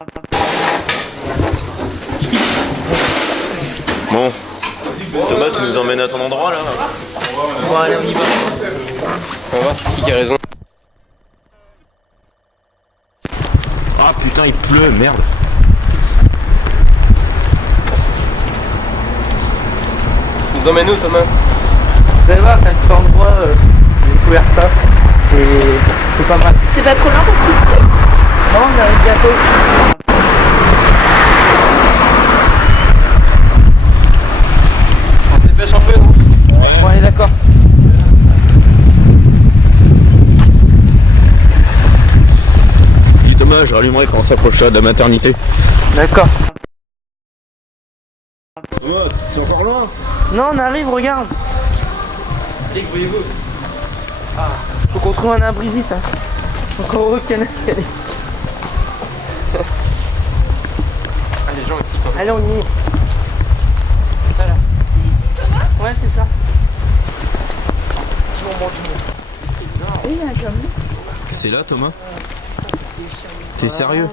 Bon, Thomas, tu nous emmènes à ton endroit là? Bon, allez, on y va. On va voir c'est qui a raison. Ah putain, il pleut, merde. Tu nous emmènes où, Thomas? Vous allez voir, c'est un petit endroit, j'ai découvert ça. C'est pas mal. C'est pas trop loin parce qu'il pleut. Non, on arrive bientôt. On se dépêche un peu, non? Bon, allez, d'accord. Dis Thomas, je rallumerai quand on s'approchera de la maternité. D'accord. Thomas, c'est encore loin? Non, on arrive, regarde. Allez, grouillez-vous. Faut qu'on trouve un abri vite. Hein. Encore heureux qu'il y en a qui allait. Ah, les gens aussi, quand même. Allez, on y est. C'est ça, là. Ouais, c'est ça. Petit moment du monde. Oui, il y a un comme C'est là, Thomas? T'es sérieux?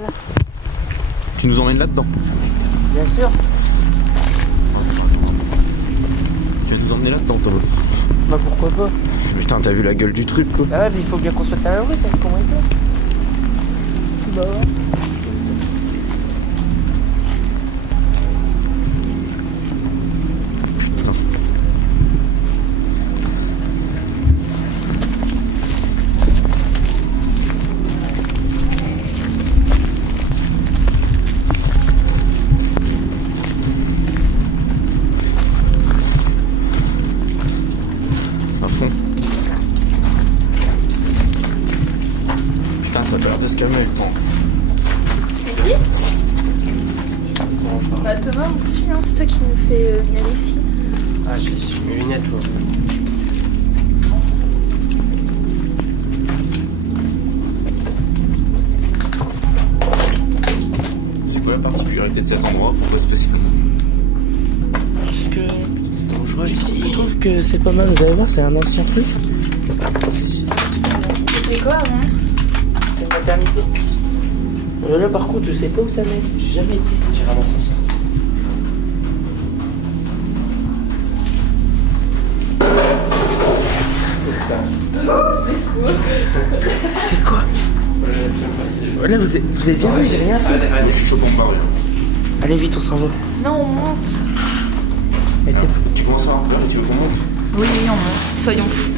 Tu nous emmènes là-dedans? Bien sûr. Tu vas nous emmener là-dedans, Thomas? Bah pourquoi pas. Putain, t'as vu la gueule du truc, quoi? Ah ouais, mais il faut bien qu'on soit à l'abri, t'as comment il fait. Bah ouais. Putain. À fond. Putain, ça a l'air de se calmer le temps. C'est dit Bah Thomas, on te suit, hein. C'est toi qui nous fait venir ici. Ah, j'ai su mes lunettes, toi. C'est quoi la particularité de cet endroit? Pourquoi spécial? Qu'est-ce que. Je trouve que c'est pas mal, vous allez voir, c'est un ancien truc. C'était quoi avant? C'est une maternité. Là par contre, je sais pas où ça mène, j'ai jamais été. J'irai dans son sens. C'était quoi? Là vous avez bien vu, j'ai rien fait. Allez, je suis chaud qu'on parle. Allez vite, on s'en va. Non, on monte. Mais Tu commences à avoir peur et tu veux qu'on monte? Oui, on monte. Soyons fous.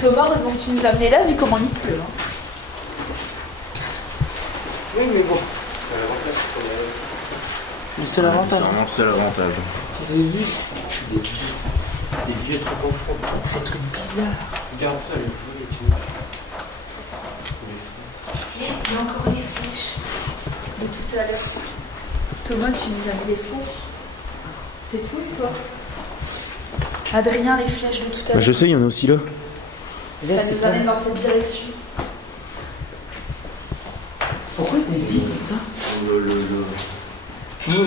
Thomas, heureusement que tu nous as amenés là, vu comment il pleut. Hein. Oui, mais bon. Le seul avantage. C'est vraiment le seul avantage. Vous avez vu des vieux trucs au fond, des trucs bizarres. Regarde ça, les vieux et tout. Il y a encore les flèches de tout à l'heure. Thomas, tu nous as mis les flèches. C'est tout, toi Adrien, les flèches de tout à Bah, l'heure. je sais, il y en a aussi là. Là, Ça c'est nous quoi? amène dans cette direction. Pourquoi il y a des billes comme ça? Putain,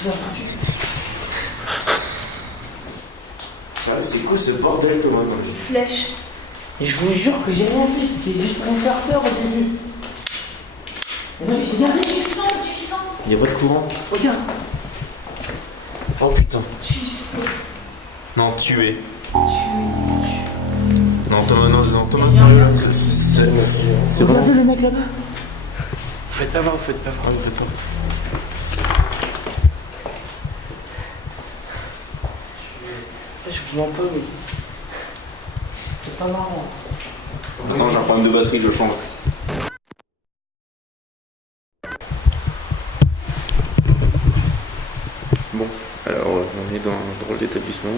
vous avez entendu? C'est quoi ce bordel, Thomas? Flèches. Et je vous jure que j'ai rien fait, c'était juste pour me faire peur au début. Non, j'ai rien fait. Tu sens. Il y a pas de courant. Regarde. Oh putain. Tu sais. Non, tuer. Tu Non, Thomas, non, Thomas, sérieux. C'est bon. Regardez le mec là-bas. Faites pas voir, faites pas voir, faites pas. Je vous mens pas, mais. C'est pas marrant. Attends, j'ai un problème de batterie, je change. Bon, alors on est dans un drôle d'établissement.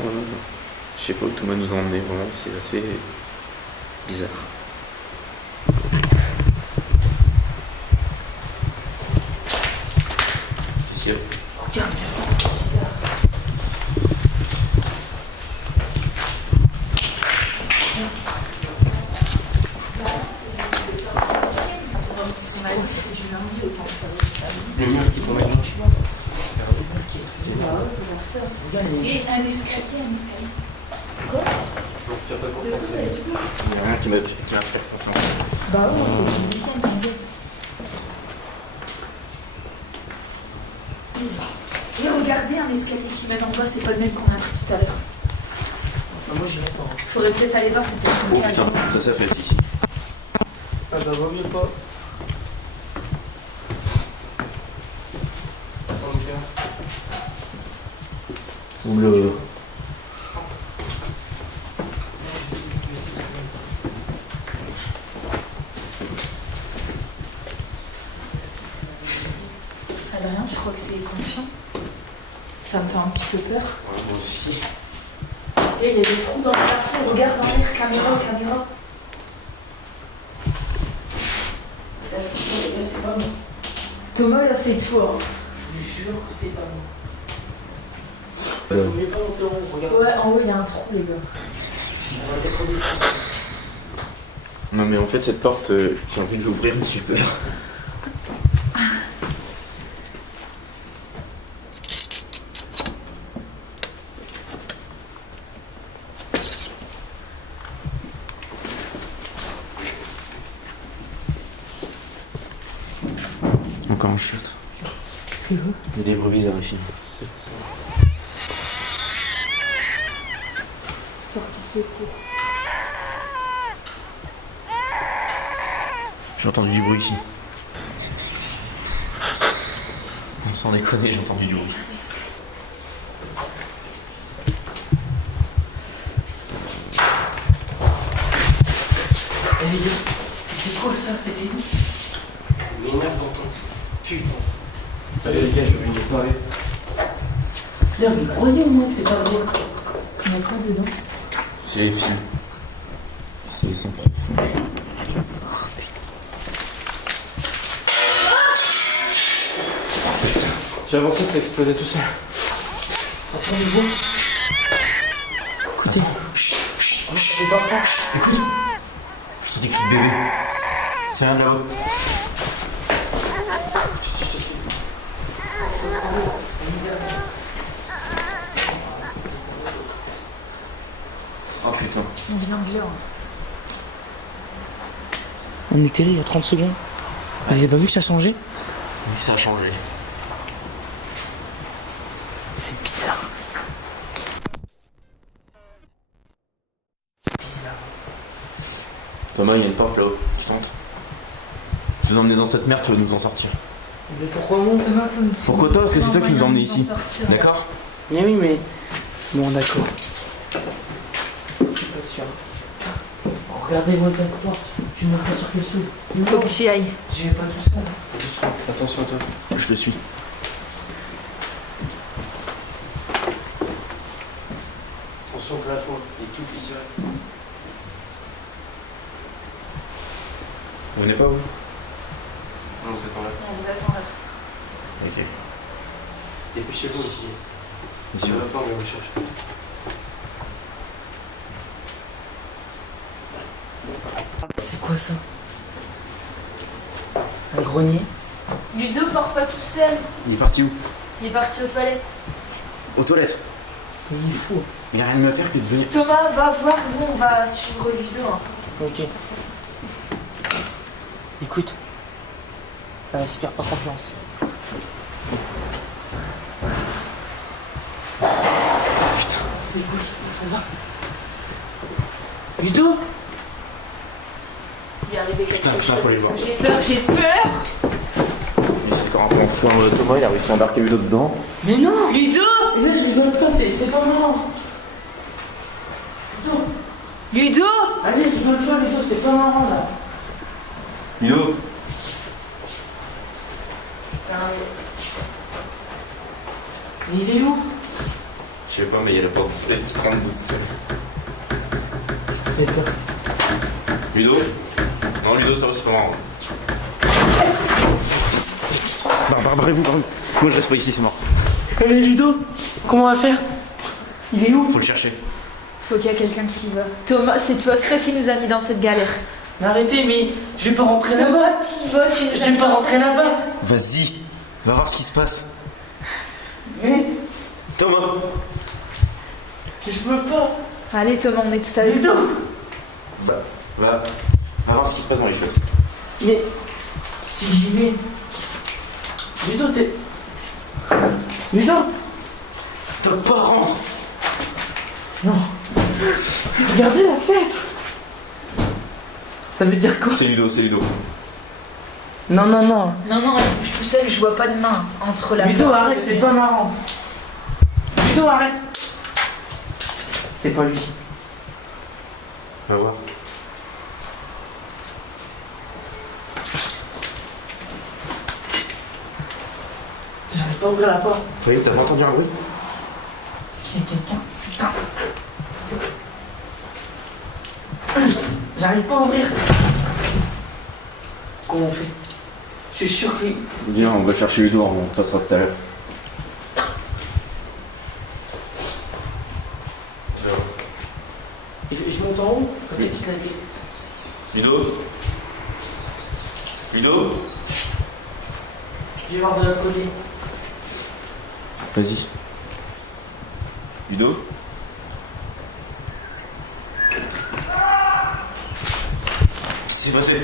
Je sais pas où Thomas nous a emmené, vraiment, c'est assez bizarre. Qu'est-ce qu'il y a? Regarde, son avis, c'est du lundi, autant faire du samedi. Le mur qui promène. regarde les. Et un escalier. Quoi? qui m'a fait confiance. Bah ouais, c'est le week-end, t'inquiète. Et regardez, un escalier qui mène en bas, c'est pas le même qu'on a pris tout à l'heure. Ah, moi, j'irai pas. Faudrait peut-être aller voir, c'est peut-être Oh une cage. putain, ça fait ici. Ah, bah, vaut mieux pas. Ça sent le cœur. Oula. Ah bah non, je crois que c'est confiant. Ça me fait un petit peu peur. Ouais, moi aussi. Et il y a des trous dans le plafond, regarde dans l'air, caméra. Là, je vous jure, les gars, c'est pas moi. Thomas, là, c'est toi. Je vous jure que c'est pas moi. Faut mieux pas monter en haut, regarde. Ouais, en haut, il y a un trou, les gars. On va peut-être redescendre. Non mais en fait cette porte, j'ai envie de l'ouvrir mais j'ai peur. Encore un chute. Il y a des bruits bizarres ici. Sortie de secours. J'ai entendu du bruit ici. Sans déconner, j'ai entendu du bruit. Eh les gars, c'était quoi ça? C'était où? Ça m'énerve d'entendre. Putain. Salut les gars, je viens de vous parler. Là, vous le croyez au moins que c'est pas vrai? Il y a quoi dedans? C'est les fils. C'est les sons profonds. J'ai avancé, ça explosait tout seul. Entendez-vous? Écoutez. Oh, les enfants. Écoute. Je t'ai dit cri de bébé. C'est un de là-haut. Je te suis. Oh putain. On vient de là. On était là il y a 30 secondes. Vous avez pas vu que ça a changé? Oui, ça a changé. C'est bizarre. Bizarre. Thomas, il y a une porte là-haut. Tu tentes? Tu nous emmener dans cette merde, tu vas nous en sortir. Mais pourquoi moi? Thomas, faut nous Pourquoi toi? Parce que c'est toi qui nous as emmenés moyen de ici. s'en sortir. D'accord? Mais oui, mais. Bon, d'accord. Je suis pas sûr. Regardez votre porte. Tu ne m'as pas sur quel saut. Faut que tu y ailles. J'y vais pas tout seul. Attention à toi. Je te suis. Attention au plafond, il est tout fissuré. Vous venez pas, vous? Non, vous attendez là. On vous attend là. Ok. Dépêchez-vous aussi. Si Dis-moi. on attend, on va vous chercher. C'est quoi ça? Un grenier? Ludo part pas tout seul. Il est parti où? Il est parti aux toilettes. Aux toilettes. Mais il est fou. Il n'y a rien de mieux à faire que de venir. Thomas, va voir. Nous, on va suivre Ludo un peu. Ok. Écoute. Ça respire pas confiance. C'est quoi qui se passe là? Ludo? Il est arrivé quelque Putain, chose. faut aller voir. J'ai peur. Mais c'est quand on fout un Thomas, il a réussi à embarquer Ludo dedans. Mais non! Ludo. Et là, je rigole pas, c'est pas marrant. Ludo! Ludo. Allez, rigole pas, Ludo, c'est pas marrant là. Ludo! Mais il est où? Je sais pas, mais il y a la porte. Elle est 30 minutes seule. Ça fait peur. Ludo? Non, Ludo, ça va, c'est pas marrant. Barrez-vous. Moi, je reste pas ici, c'est mort. Mais Ludo, comment on va faire? Il est où? Faut le chercher. Faut qu'il y a quelqu'un qui y va. Thomas, c'est toi qui nous a mis dans cette galère. Mais arrêtez, mais je vais pas rentrer là-bas. T'y vas, tu nous as Je vais mis pas dans rentrer cette là-bas. galère. Vas-y, va voir ce qui se passe. Mais Thomas! je peux pas. Allez Thomas, on est tous avec Ludo! Va Va voir ce qui se passe dans les choses. Mais si j'y vais. Ludo, t'es. Ludo, toque pas, rentre. Non. Regardez la fenêtre. Ça veut dire quoi? C'est Ludo, c'est Ludo. Non, non, non. Non, elle bouge tout seul, je vois pas de main entre la Ludo, porte arrête, et c'est pas marrant. Ludo, arrête. C'est pas lui. Va voir. J'arrive pas à ouvrir la porte. Oui, t'as pas entendu un bruit? Est-ce qu'il y a quelqu'un? Putain. J'arrive pas à ouvrir. Comment on fait? Je suis sûr que... Viens, on va chercher Ludo, on passera tout à l'heure. Je monte en haut? Peut-être qu'il a dit. Ludo? Ludo? Je vais voir de l'autre côté. Vas-y. Ludo? Qu'est-ce qui s'est passé?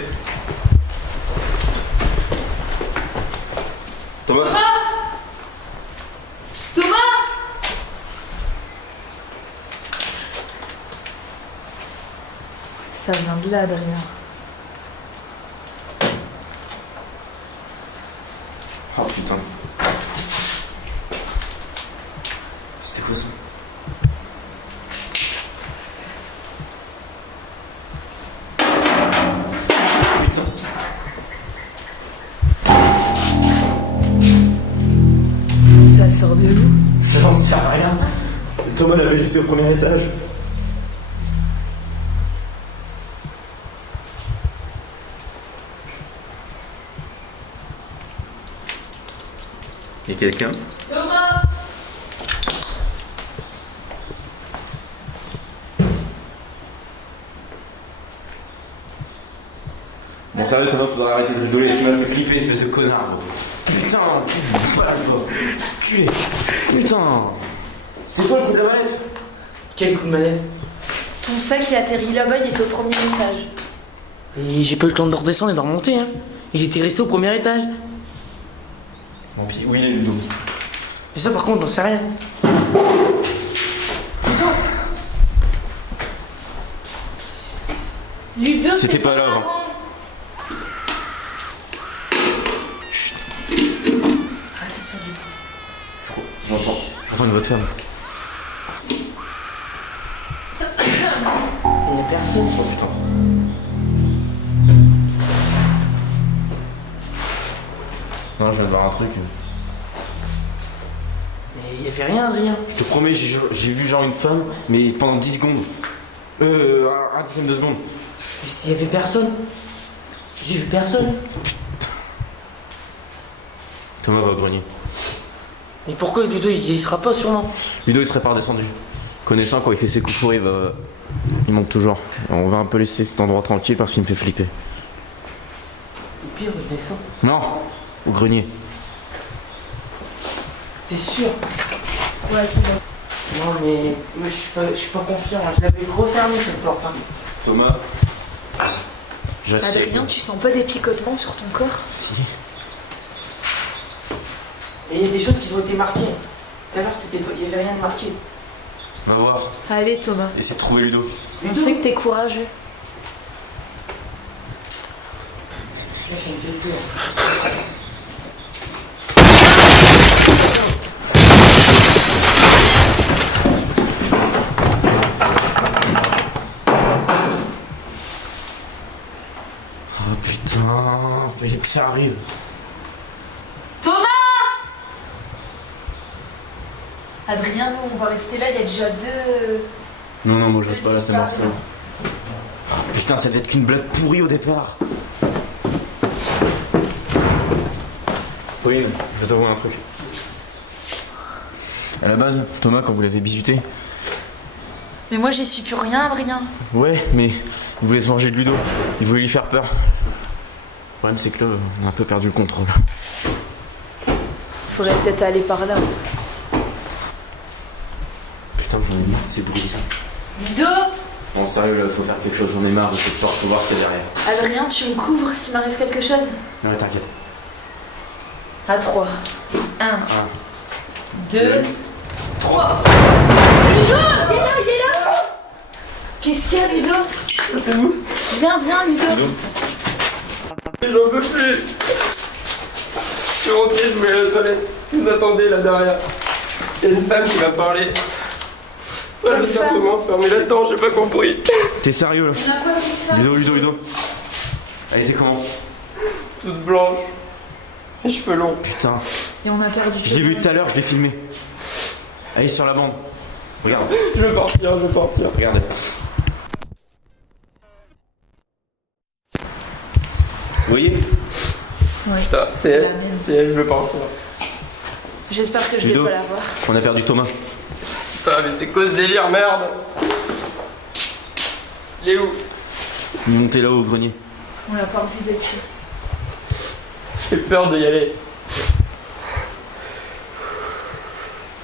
Thomas? Thomas! Ça vient de là, Adrien. Oh putain. C'était quoi ça? Putain. Ça sort de où? J'en sais rien. Thomas l'avait laissé au premier étage. Y'a quelqu'un? Thomas! Bon sérieux Thomas, faudra arrêter de rigoler, tu m'as fait flipper espèce de connard gros. Putain, pas la fois. Culé. Putain. C'était toi le coup de la manette? Quel coup de manette? Ton sac il atterrit là-bas, il est au premier étage. Et j'ai pas eu le temps de redescendre et de remonter, hein. Il était resté au premier étage. Bon puis où il est Ludo? Mais ça par contre, j'en sais rien. Ludo, C'était c'est pas là avant. marrant. Arrêtez de faire du bruit. J'entends une voix de femme. Il y a personne. Oh putain. Non, je viens de voir un truc. Mais il y avait rien, Adrien. Je te promets, j'ai vu genre une femme, mais pendant 10 secondes. Un dixième de seconde. Mais s'il y avait personne. J'ai vu personne. Thomas va au grenier. Mais pourquoi Ludo, il sera pas sûrement? Ludo il serait pas redescendu. Connaissant quand il fait ses coups fourrés, il monte toujours. On va un peu laisser cet endroit tranquille parce qu'il me fait flipper. Au pire, je descends. Non, au grenier. T'es sûr? Ouais, c'est bon. Non, mais je suis pas confiant. Je l'avais refermé cette porte. Hein. Thomas. J'assais. Adrien, tu sens pas des picotements sur ton corps? Et il y a des choses qui ont été marquées. Tout à l'heure, il y avait rien de marqué. Va voir. Allez, Thomas. Essaye de trouver Ludo. On sait que t'es courageux. Là, j'ai une vieille peur. Oh putain, fallait que ça arrive. Thomas! Adrien, nous, on va rester là, il y a déjà deux... Non, moi je reste pas là, c'est mort. Disparu. Oh, putain, ça devait être qu'une blague pourrie au départ. Pauline, je vais t'avouer un truc. À la base, Thomas, quand vous l'avez bisuté. Mais moi, j'y suis plus rien, Adrien. Ouais, mais il voulait se manger de Ludo. Il voulait lui faire peur. Le problème, c'est que là, on a un peu perdu le contrôle. Faudrait peut-être aller par là. Putain, j'en ai marre de ces bruits. Ludo! Bon, sérieux, là, faut faire quelque chose, j'en ai marre de cette porte, faut voir ce qu'il y a derrière. Adrien, tu me couvres s'il m'arrive quelque chose? Non, mais t'inquiète. À 3. 1, 2, 3. Ludo! Il est là! Qu'est-ce qu'il y a, Ludo? C'est vous? Viens, Ludo. J'en peux plus. Je suis rentré, je me mets à la toilette. Vous attendez là derrière. Il y a une femme qui m'a parlé. Je me suis retrouvé enfermé là-dedans, j'ai pas compris. T'es sérieux là? On n'a pas envie de faire. Ludo. Elle était comment? Toute blanche. Les cheveux longs. Putain. Et on a perdu. Je l'ai vu tout à l'heure, je l'ai filmé. Elle est sur la bande. Regarde, Je veux partir. regarde. Vous voyez? Ouais. Putain, c'est la elle. même. C'est elle, je veux partir. J'espère que je vais Ludo. pas la voir. On a perdu Thomas. Putain, mais c'est quoi ce délire, merde? Il est où? Il est monté là-haut au grenier. On n'a pas envie d'être tué. J'ai peur d'y aller.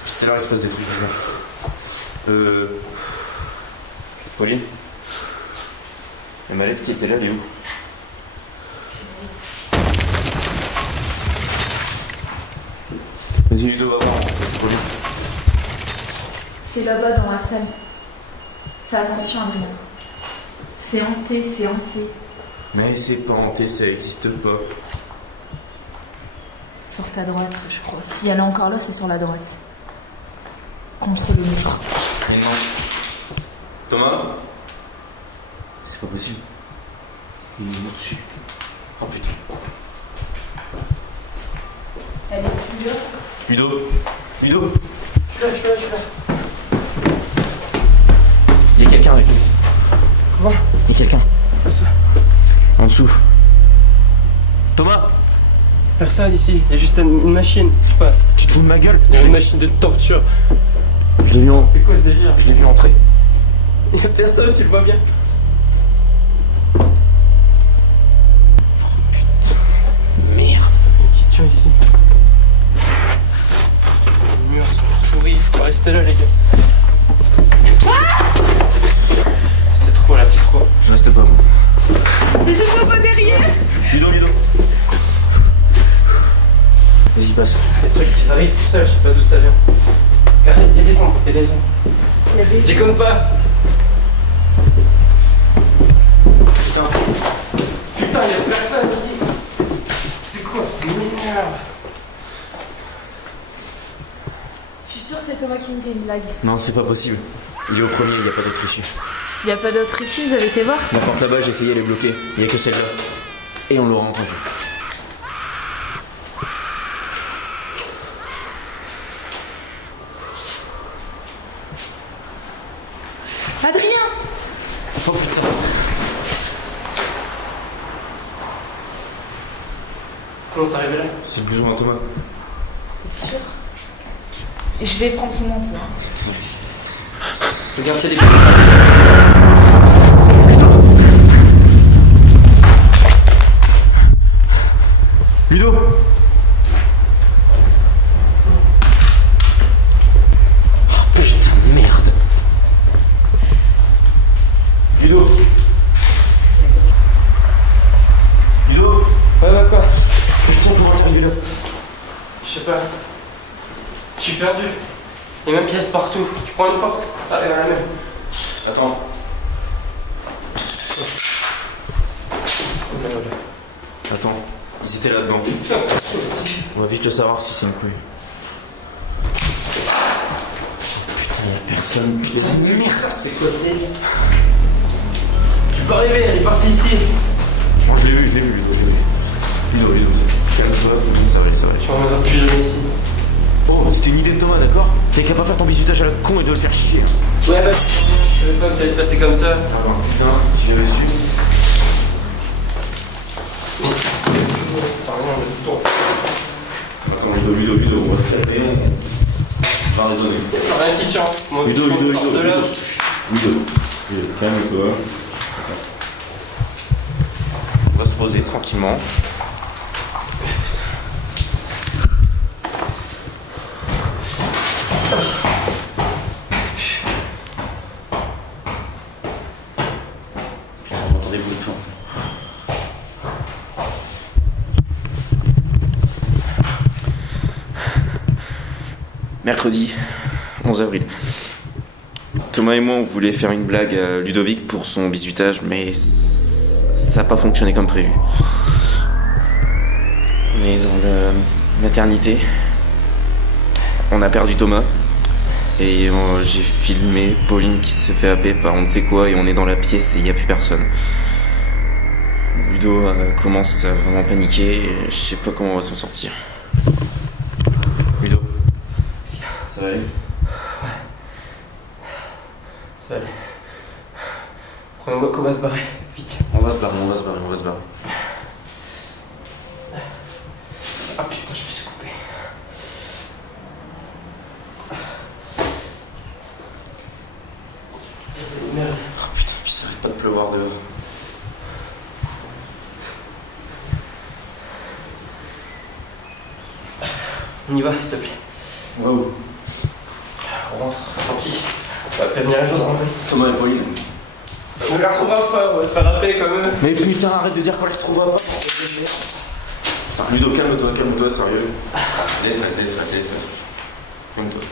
J'étais là, il se passe des trucs bizarres. Pauline? La mallette qui était là, elle est où? Vas-y, Ludo, va voir. Pauline. C'est là-bas dans la salle. Fais attention, Adrien. C'est hanté. Mais c'est pas hanté, ça existe pas. Sur ta droite, je crois. Si elle est encore là, c'est sur la droite. Contre le mur. Mais non. Thomas? C'est pas possible. Il est au-dessus. Oh putain. Elle est plus là. Ludo? Je suis là. Il y a quelqu'un avec lui. Quoi? Il y a quelqu'un. Où ça? En dessous. Thomas? Personne ici, il y a juste une machine, je sais pas. Tu te fous de ma gueule? Il y a une machine de torture. Je l'ai vu C'est quoi ce délire? Je l'ai vu entrer. Il y a personne, tu le vois bien. Merde. Il y a qui tient ici? Les murs sont pourris, faut rester là les gars. C'est trop là, c'est trop. Je reste pas, moi. Laissez-moi pas derrière. Ludo. Vas-y, passe. Les trucs qui arrivent tout seul, je sais pas d'où ça vient. Regardez, il y a des sons. Il y a des... Déconne pas. Putain, il y a personne ici. C'est quoi? C'est merde. Je suis sûre que c'est Thomas qui me fait une blague. Non, c'est pas possible. Il est au premier, il n'y a pas d'autre issue. Il n'y a pas d'autre issue, vous avez été voir? La porte là-bas, j'ai essayé, elle est bloquée. Il n'y a que celle-là. Et on l'aura entendu. Adrien! Oh putain. Comment c'est arrivé là? C'est le besoin à Thomas. T'es sûr? Je vais prendre son manteau. Regarde, c'est les Ludo. Oh putain de merde. Ludo. Ouais, bah quoi? Putain, comment t'es arrivé là? Je sais pas. Je suis perdu. Il y a même pièces partout. Tu prends une porte? Ah, il y en a la même. Attends. Attends, ils étaient là-dedans. On va vite le savoir si c'est une couille. Putain, y'a personne. Putain, merde. C'est quoi ce délire? Tu peux arriver, elle est partie ici. Moi je l'ai vu. Ludo, calme-toi, c'est bon, ça va aller. Tu reviendras plus jamais ici. Oh, c'était une idée de Thomas, d'accord? T'es capable de faire ton bisutage à la con et de le faire chier. Ouais, bah, je savais pas que ça allait se passer comme ça. Ah non, putain, si j'avais su. Ça sert à rien, on est tout le temps. Attends, Ludo, on va se calmer. On va raisonner. Y'a rien qui tient. Moi, Ludo, je sors de là. calme-toi. On va se poser tranquillement. Mercredi 11 avril. Thomas et moi on voulait faire une blague à Ludovic pour son bisutage, mais ça n'a pas fonctionné comme prévu. On est dans la maternité. On a perdu Thomas. Et j'ai filmé Pauline qui se fait happer par on ne sait quoi et on est dans la pièce et il n'y a plus personne. Ludo commence à vraiment paniquer et je sais pas comment on va s'en sortir. Ludo, ça va aller? Ça va aller. Prenons qu'on va se barrer, vite. On va se barrer. Ah putain, je me suis coupé. Merde. Oh putain, puis ça arrête pas de pleuvoir dehors. On y va, s'il te plaît. Wow. On rentre, tant pis. On va prévenir les gens de rentrer. Thomas et Pauline. On les retrouvera pas, on va se faire rappeler quand même. Mais putain, arrête de dire qu'on les retrouvera pas. Ludo, calme-toi, sérieux. Laisse-moi. Calme-toi.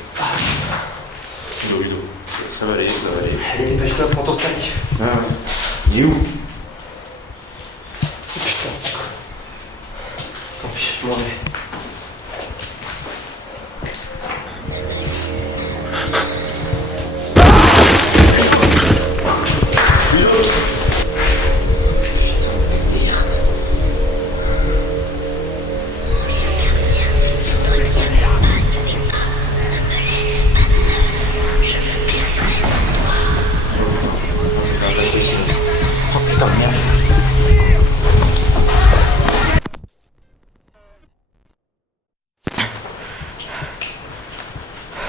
Ludo. Ça va aller. Allez, dépêche-toi, prends ton sac. Ah ouais. Il est où? Putain, c'est quoi? Tant pis, je m'en vais.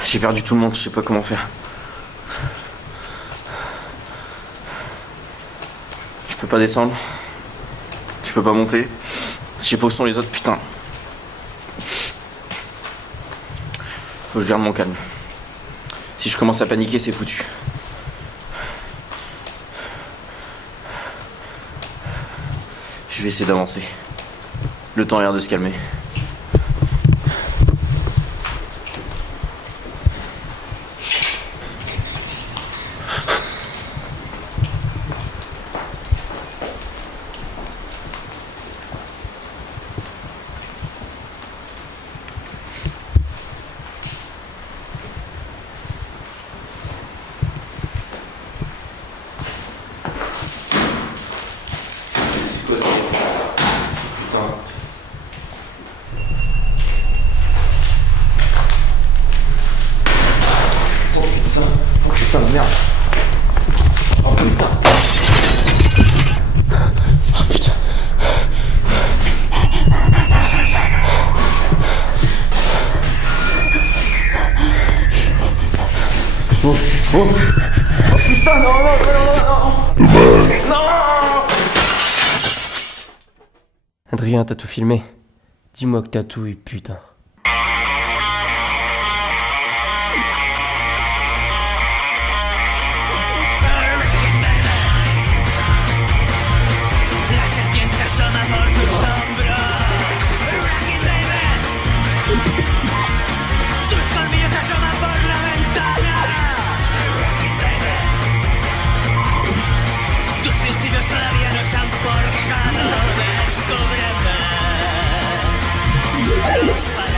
J'ai perdu tout le monde, je sais pas comment faire. Je peux pas descendre. Je peux pas monter. Je sais pas où sont les autres, putain. Faut que je garde mon calme. Si je commence à paniquer, c'est foutu. Je vais essayer d'avancer. Le temps a l'air de se calmer. Putain de merde. Oh putain. Oh putain. Oh putain, non. Adrien, t'as tout filmé. Dis-moi que t'as tout eu, putain. Descúbreme.